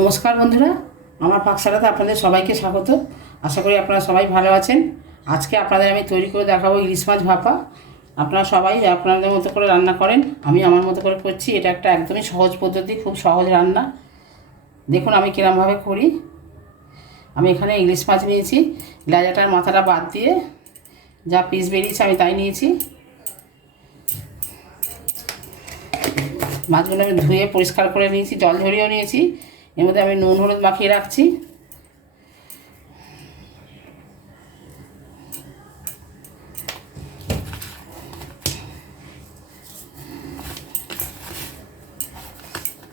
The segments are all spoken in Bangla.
নমস্কার বন্ধুরা, আমার পাকশালাতে আপনাদের সবাইকে স্বাগত। আশা করি আপনারা সবাই ভালো আছেন। আজকে আপনাদের আমি তৈরি করে দেখাবো ইলিশ মাছ ভাপা। আপনারা সবাই আপনাদের মতো করে রান্না করেন, আমি আমার মতো করে করছি। এটা একটা একদমই সহজ পদ্ধতি, খুব সহজ রান্না। দেখুন আমি কিরমভাবে করি। আমি এখানে ইলিশ মাছ নিয়েছি, লেজাটার মাথাটা বাদ দিয়ে যা পিস বেরিয়েছে আমি তাই নিয়েছি। মাছগুলো আমি ধুয়ে পরিষ্কার করে নিয়েছি, জল ঝরিয়েও নিয়েছি। এর মধ্যে আমি নুন হলুদ মাখিয়ে রাখছি।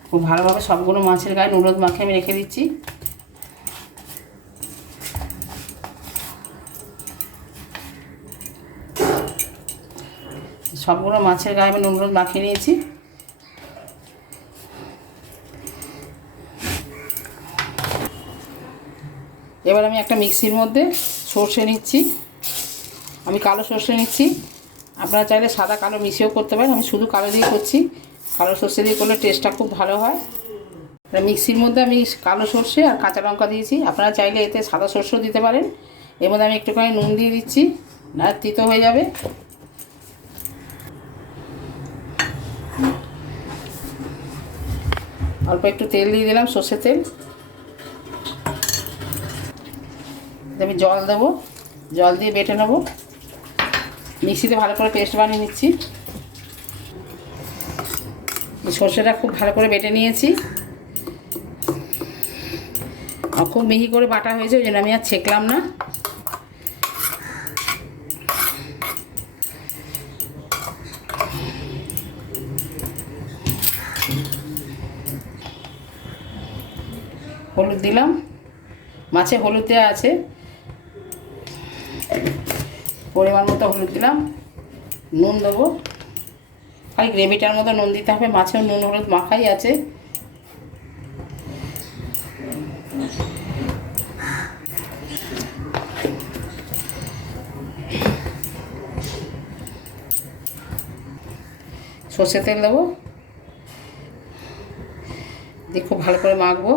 খুব ভালোভাবে সবগুলো মাছের গায়ে নুন হলুদ মাখিয়ে আমি রেখে দিচ্ছি। সবগুলো মাছের গায়ে আমি নুন হলুদ মাখিয়ে নিয়েছি। এবার আমি একটা মিক্সির মধ্যে সর্ষে নিচ্ছি। আমি কালো সর্ষে নিচ্ছি, আপনারা চাইলে সাদা কালো মিশিয়েও করতে পারেন। আমি শুধু কালো দিয়ে করছি, কালো সর্ষে দিয়ে করলে টেস্টটা খুব ভালো হয়। মিক্সির মধ্যে আমি কালো সর্ষে আর কাঁচা লঙ্কা দিয়েছি, আপনারা চাইলে এতে সাদা সর্ষেও দিতে পারেন। এর মধ্যে আমি একটুখানি নুন দিয়ে দিচ্ছি, না তিতো হয়ে যাবে। অল্প একটু তেল দিয়ে দিলাম, সর্ষের তেল। আমি জল দেবো, জল দিয়ে বেটে নেবো। মিক্সিতে ভালো করে পেস্ট বানিয়ে নিচ্ছি। সর্ষেটা খুব ভালো করে বেটে নিয়েছি, খুব মিহি করে বাটা হয়েছে, ওই জন্য আমি আর ছেঁকলাম না। হলুদ দিলাম, মাছে হলুদ দেওয়া আছে, পরিমাণ মতো হলুদ দিলাম। নুন দেবো, খালি গ্রেভিটার মতো নুন দিতে হবে, মাছেও নুন হলুদ মাখাই আছে। সর্ষের তেল দেবো, দিয়ে খুব ভালো করে মাখবো।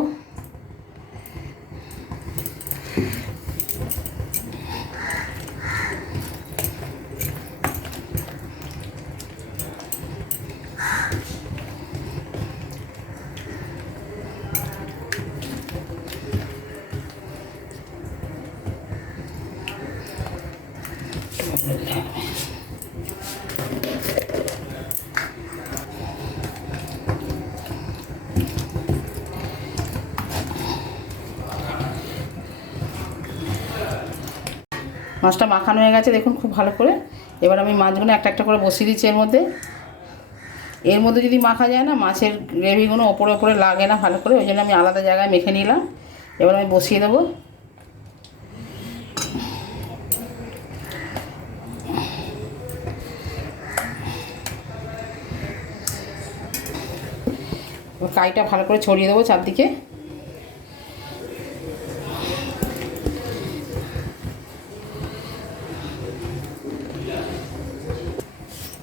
মাছটা মাখানো হয়ে গেছে দেখুন খুব ভালো করে। এবার আমি মাছগুলো একটা একটা করে বসিয়ে দিচ্ছি এর মধ্যে। এর মধ্যে যদি মাখা যায় না, মাছের গ্রেভিগুলো ওপরে ওপরে লাগে না ভালো করে, ওই জন্য আমি আলাদা জায়গায় মেখে নিলাম। এবার আমি বসিয়ে দেবো। কাইটা ভালো করে ছড়িয়ে দেবো চারদিকে।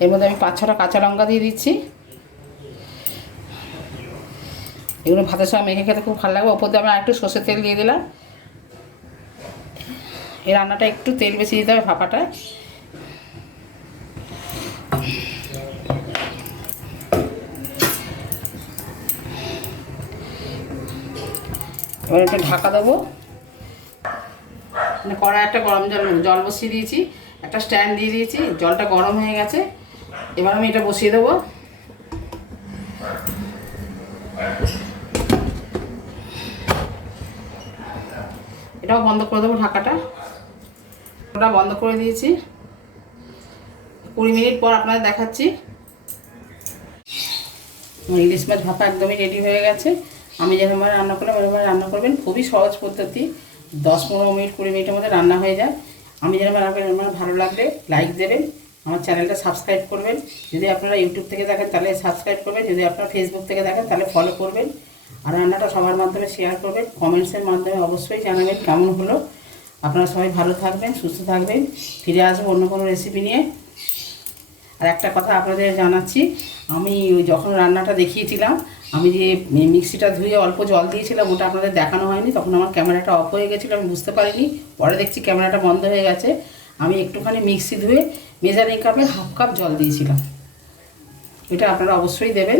এর মধ্যে আমি 5-6টা কাঁচা লঙ্কা দিয়ে দিচ্ছি। এগুলো ভাতের সঙ্গে মেখে খেতে খুব ভালো লাগবে। ওপর দিয়ে আমি আরেকটু সর্ষের তেল দিয়ে দিলাম। এই রান্নাটা একটু তেল বেশি দিতে হবে ভাপাটায়। এবার একটু ঢাকা দেবো। কড়াই একটা গরম জল বসিয়ে দিয়েছি, একটা স্ট্যান্ড দিয়ে দিয়েছি, জলটা গরম হয়ে গেছে। এবার আমি এটা বসিয়ে দেবো। এটাও বন্ধ করে দেবো, ঢাকাটা ওটা বন্ধ করে দিয়েছি। 20 মিনিট পর আপনাদের দেখাচ্ছি। ইলিশ মাছ ভাপা একদমই রেডি হয়ে গেছে। আমি যেরকমভাবে রান্না করলাম এরকমভাবে রান্না করবেন, খুবই সহজ পদ্ধতি। 10-15 মিনিট 20 মিনিটের মধ্যে রান্না হয়ে যায়। আমি যেরকম রান্না করি, আমার ভালো লাগলে লাইক দেবেন, আমার চ্যানেলটা সাবস্ক্রাইব করবেন। যদি আপনারা ইউটিউব থেকে দেখেন তাহলে সাবস্ক্রাইব করবেন, যদি আপনারা ফেসবুক থেকে দেখেন তাহলে ফলো করবেন। আর রান্নাটা সবার মাধ্যমে শেয়ার করবেন, কমেন্টসের মাধ্যমে অবশ্যই জানাবেন কেমন হলো। আপনারা সবাই ভালো থাকবেন, সুস্থ থাকবেন। ফিরে আসবো অন্য কোনো রেসিপি নিয়ে। আর একটা কথা আপনাদের জানাচ্ছি, আমি যখন রান্নাটা দেখিয়েছিলাম আমি যে মিক্সিটা ধুয়ে অল্প জল দিয়েছিলাম ওটা আপনাদের দেখানো হয়নি, তখন আমার ক্যামেরাটা অফ হয়ে গেছিলো, আমি বুঝতে পারিনি। পরে দেখছি ক্যামেরাটা বন্ধ হয়ে গেছে। আমি একটুখানি মিক্সি ধুয়ে মেজারিং কাপে হাফ কাপ জল দিয়েছিলাম। এটা আপনারা অবশ্যই দেবেন।